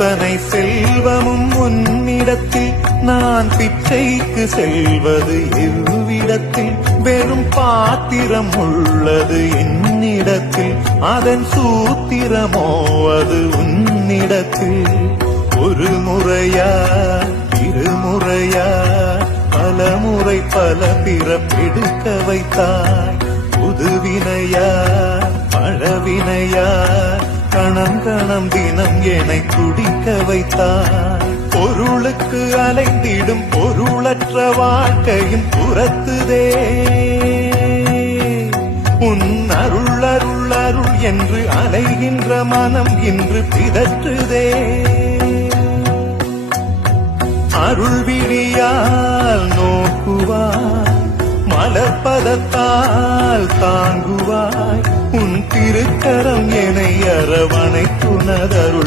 அத்தனை செல்வமும் உன்னிடத்தில் நான் பிச்சைக்கு செல்வது எவ்விடத்தில் வெறும் பாத்திரம் உள்ளது என்னிடத்தில் அதன் சூத்திரமோ அது உன்னிடத்தில் ஒரு முறையா இருமுறையா பலமுறை பல பிறப்பெடுக்க வைத்தாய் புதுவினையா பழவினையா கணம் கணம் தினம் என்னை குடிக்க வைத்தாய் பொருளுக்கு அலைந்திடும் பொருளற்ற வாழ்க்கையும் புறத்துதே உன் அருள் அருள் அருள் என்று அலைகின்ற மனம் இன்று பிதற்றுதே அருள் விழியால் நோக்குவாய் மலர்பதத்தால் தாங்குவாய் உன் திருக்கரம் என்னை அரவணைத்துணதருள்